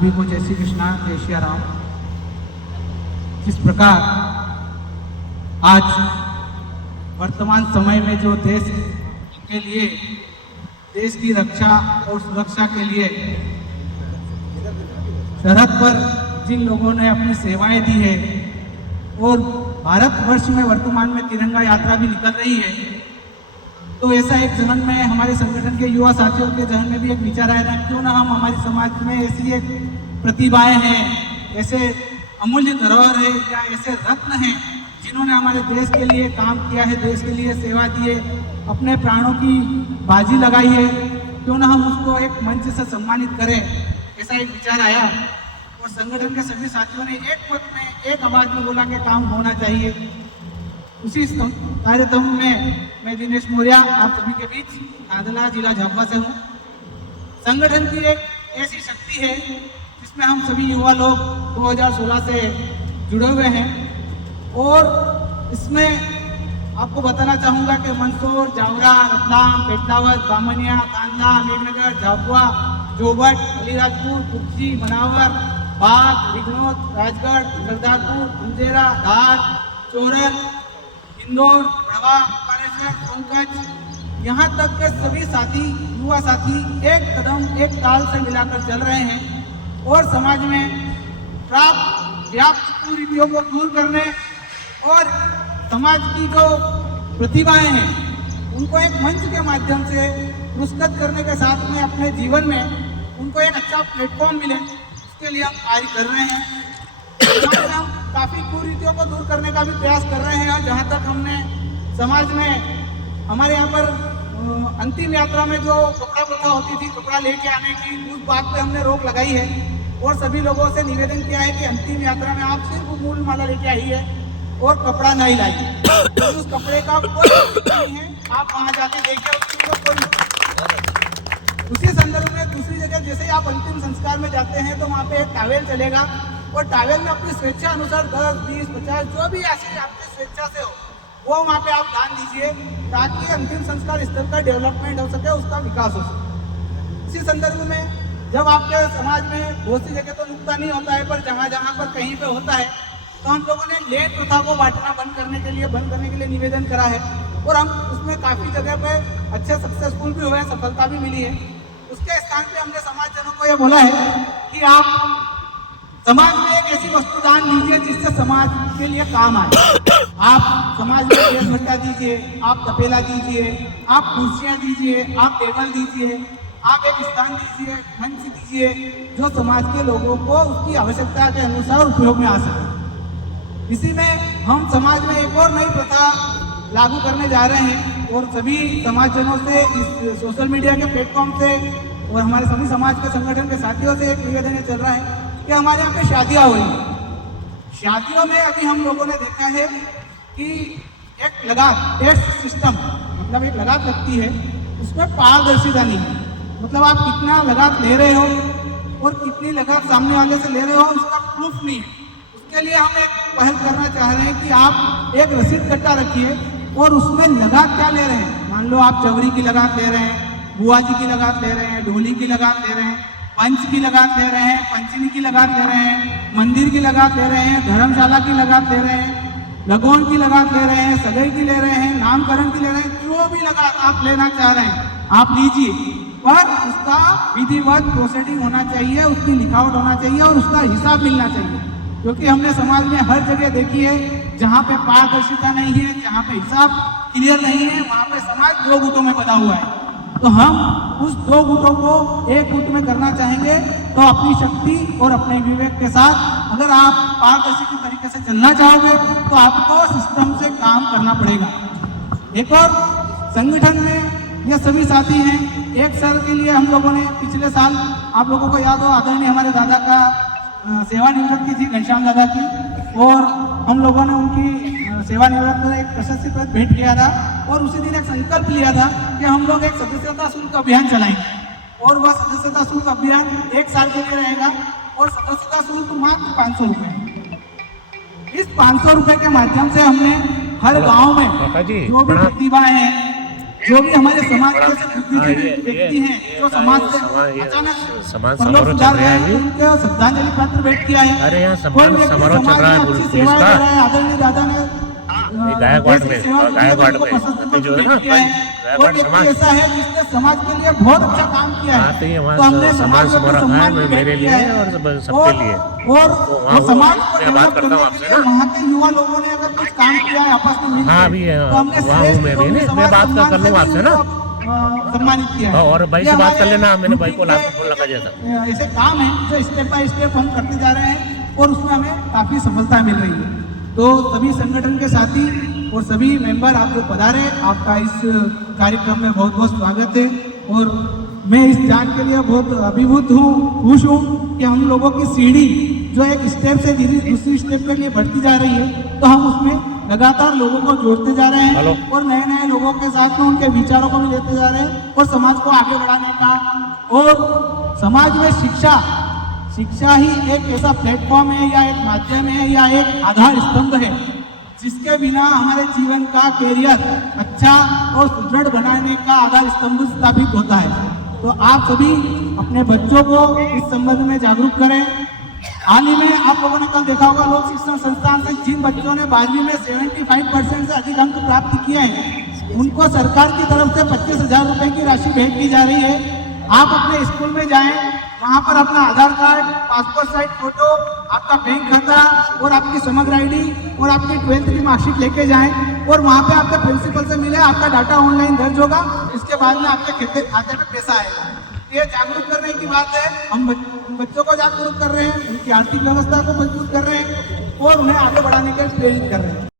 सभी को जय श्री कृष्णा, जय श्री राम। जिस प्रकार आज वर्तमान समय में जो देश के लिए, देश की रक्षा और सुरक्षा के लिए सरहद पर जिन लोगों ने अपनी सेवाएं दी है और भारतवर्ष में वर्तमान में तिरंगा यात्रा भी निकल रही है, तो ऐसा एक जहन में हमारे संगठन के युवा साथियों के जहन में भी एक विचार आया था, क्यों ना हम हमारे समाज में ऐसी एक प्रतिभाएं हैं, ऐसे अमूल्य धरोहर है या ऐसे रत्न हैं जिन्होंने हमारे देश के लिए काम किया है, देश के लिए सेवा दी है, अपने प्राणों की बाजी लगाई है, क्यों ना हम उसको एक मंच से सम्मानित करें। ऐसा एक विचार आया और संगठन के सभी साथियों ने एक मत में, एक आवाज में बोला कि काम होना चाहिए। उसी कार्यक्रम में मैं दिनेश मौर्य आप सभी के बीच नादला जिला झाबुआ से हूँ। संगठन की एक ऐसी शक्ति है जिसमें हम सभी युवा लोग 2016 से जुड़े हुए हैं और इसमें आपको बताना चाहूँगा कि मंदसौर, जावरा, रतलाम, पेटलावद, बामनिया, कांदला, अमीरनगर, झाबुआ, जोबट, अलीराजपुर, कुर्ची, मनावर, बाग, बिजनौर, राजगढ़, गुरदासपुर, अंधेरा, धार, चोरल, इंदौर, बढ़वा, कालेश्वर, पंकज, यहाँ तक के सभी साथी, युवा साथी एक कदम एक ताल से मिलाकर चल रहे हैं और समाज में प्राप्त व्याप्त कुरीतियों को दूर करने और समाज की जो प्रतिभाएं हैं उनको एक मंच के माध्यम से पुरस्कृत करने के साथ में अपने जीवन में उनको एक अच्छा प्लेटफॉर्म मिले, उसके लिए हम कार्य कर रहे हैं। हम काफ़ी कुरीतियों को दूर करने का भी प्रयास कर रहे हैं। जहाँ तक हमने समाज में हमारे यहाँ पर अंतिम यात्रा में जो कपड़ा प्रथा होती थी, कपड़ा लेके आने की, उस बात पे हमने रोक लगाई है और सभी लोगों से निवेदन किया है कि अंतिम यात्रा में आप सिर्फ मूल माला लेके आइए और कपड़ा नहीं लाइए। तो उस कपड़े का कोई नहीं है, आप वहाँ जाके देखिए। उसी संदर्भ में दूसरी जगह जैसे आप अंतिम संस्कार में जाते हैं तो वहाँ पे एक टावेल चलेगा और टावेल में अपनी स्वेच्छा अनुसार 10, 20, 50 जो भी ऐसी आपकी स्वेच्छा से हो वो वहाँ पे आप दान दीजिए ताकि अंतिम संस्कार स्तर का डेवलपमेंट हो सके, उसका विकास हो सके। इसी संदर्भ में जब आपके समाज में बहुत सी जगह तो नुकता नहीं होता है, पर जहाँ जहाँ पर कहीं पे होता है तो हम लोगों ने लेन प्रथा को बांटना बंद करने के लिए निवेदन करा है और हम उसमें काफ़ी जगह पे अच्छे सक्सेसफुल भी हुए, सफलता भी मिली है। उसके स्थान पे हमने समाजजनों को यह बोला है कि आप समाज में एक ऐसी वस्तु दान दीजिए जिससे समाज के लिए काम आए। आप समाज में गैस भट्टा दीजिए, आप तपेला दीजिए, आप कुर्सियाँ दीजिए, आप टेबल दीजिए, आप एक स्थान दीजिए, मंच दीजिए जो समाज के लोगों को उसकी आवश्यकता के अनुसार उपयोग में आ सके। इसी में हम समाज में एक और नई प्रथा लागू करने जा रहे हैं और सभी समाजजनों से इस सोशल मीडिया के प्लेटफॉर्म से और हमारे सभी समाज के संगठन के साथियों से एक निवेदन चल रहा है कि हमारे यहाँ पे शादियाँ हो रही हैं। शादियों में अभी हम लोगों ने देखा है कि एक लगात टेस्ट सिस्टम, मतलब एक लगात लगती है, उसमें पारदर्शिता नहीं है। मतलब आप कितना लगात ले रहे हो और कितनी लगात सामने वाले से ले रहे हो उसका प्रूफ नहीं है। उसके लिए हम एक पहल करना चाह रहे हैं कि आप एक रसीद कट्टा रखिए और उसमें लगात क्या ले रहे हैं। मान लो आप चवरी की लगात ले रहे हैं, बुआ जी की लगात ले रहे हैं, ढोली की लगात ले रहे हैं, पंच की लगात ले रहे हैं, पंचमी की लगात ले रहे हैं, मंदिर की लगात ले रहे हैं, धर्मशाला की लगात ले रहे हैं, लगोन की लगात ले रहे हैं, सगाई की ले रहे हैं, नामकरण की ले रहे हैं, जो भी लगात आप लेना चाह रहे हैं आप लीजिए, पर उसका विधिवत प्रोसीडिंग होना चाहिए, उसकी लिखावट होना चाहिए और उसका हिसाब मिलना चाहिए। क्योंकि हमने समाज में हर जगह देखी है जहाँ पे पारदर्शिता नहीं है, जहाँ पे हिसाब क्लियर नहीं है, वहाँ पे समाज दो गुटों में बना हुआ है। तो हम उस दो गुटों को एक गुट में करना चाहेंगे। तो अपनी शक्ति और अपने विवेक के साथ अगर आप पारदर्शी तरीके से चलना चाहोगे तो आपको सिस्टम से काम करना पड़ेगा। एक और संगठन में ये सभी साथी हैं, एक साल के लिए हम लोगों ने पिछले साल, आप लोगों को याद हो, आदरणीय हमारे दादा का सेवानिवृत्ति थी, घनश्याम दादा की, और हम लोगों ने उनकी सेवानिवृत्ति में एक प्रशस्ति पत्र भेंट किया था और उसी दिन एक संकल्प लिया था कि हम लोग एक सदस्यता शुल्क अभियान चलाएंगे और वह सदस्यता शुल्क अभियान 1 साल के लिए रहेगा और सदस्यता शुल्क मात्र 500 रुपये। इस 500 रुपये के माध्यम से हमने हर गांव में जो भी प्रतिभाएं हैं जो भी हमारे समाज के व्यक्ति हैं जो समाज से अचानक सम्मान परलोक समारोह सिधार चल रहा है गए, अभी। उनको श्रद्धांजलि पत्र भेंट किया है। अरे यहाँ कोई सम्मान व्यक्ति समारोह चल समाज रहा है में अच्छी पुलिस सेवाएं का। दे रहा है, आदरणीय दादा ने गायकवाड़ में, गायकवाड़ उनको में प्रशस्ति अभी जो है पत्र ना भेंट किया है। गायकवाड़ कोई व्यक्ति समाज ऐसा है जिसने समाज के लिए बहुत अच्छा काम किया है, आते ही वहाँ तो हमने सम्मान समाज समारोह को रखा है सम्मान भी भेंट मेरे किया लिए है। और सबके लिए। और तो वहाँ वो समाज को मैं बात डेवलप करता हूँ करने आपसे के लिए ना। वहाँ के युवा लोगों ने अगर कुछ काम किया है आपस में मिलकर, हाँ अभी तो हमने वहाँ हूँ मैं भी श्रेष्ठ नहीं, मैं बात कर लूँगा आपसे ना। सम्मानित किया है। और भाई ये से बात कर हमारे लेना, मैंने भाई को यूपी फोन लगा दिया था। ऐसे काम है जो स्टेप बाय स्टेप हम करते जा रहे हैं और उसमें हमें काफ़ी सफलता मिल रही है। तो सभी संगठन के साथी और सभी मेंबर आप जो पधारे, आपका इस कार्यक्रम में बहुत बहुत स्वागत है। और मैं इस जान के लिए बहुत अभिभूत हूँ, खुश हूँ कि हम लोगों की सीढ़ी जो एक स्टेप से दूसरी स्टेप के लिए बढ़ती जा रही है, तो हम उसमें लगातार लोगों को जोड़ते जा रहे हैं और नए नए लोगों के साथ में उनके विचारों को भी लेते जा रहे हैं और समाज को आगे बढ़ाने का। और समाज में शिक्षा ही एक ऐसा प्लेटफॉर्म है या एक माध्यम है या एक आधार स्तंभ है जिसके बिना हमारे जीवन का कैरियर अच्छा और सुदृढ़ बनाने का आधार स्तंभ स्थापित होता है। तो आप सभी अपने बच्चों को इस संबंध में जागरूक करें। हाल ही में आप लोगों ने कल देखा होगा, लोक शिक्षण संस्थान से जिन बच्चों ने 12वीं में 75% से अधिक अंक प्राप्त किए हैं, उनको सरकार की तरफ से 25,000 रुपए की राशि भेंट की जा रही है। आप अपने स्कूल में जाएं, वहाँ पर अपना आधार कार्ड, पासपोर्ट साइज फोटो, आपका बैंक खाता और आपकी समग्र आईडी और आपकी 12th की मार्कशीट लेके जाएं और वहाँ पे आपके प्रिंसिपल से मिले, आपका डाटा ऑनलाइन दर्ज होगा, इसके बाद में आपके खाते में पैसा आएगा। ये जागरूक करने की बात है। हम बच्चों को जागरूक कर रहे हैं, उनकी आर्थिक व्यवस्था को मजबूत कर रहे हैं और उन्हें आगे बढ़ाने के लिए प्रेरित कर रहे हैं।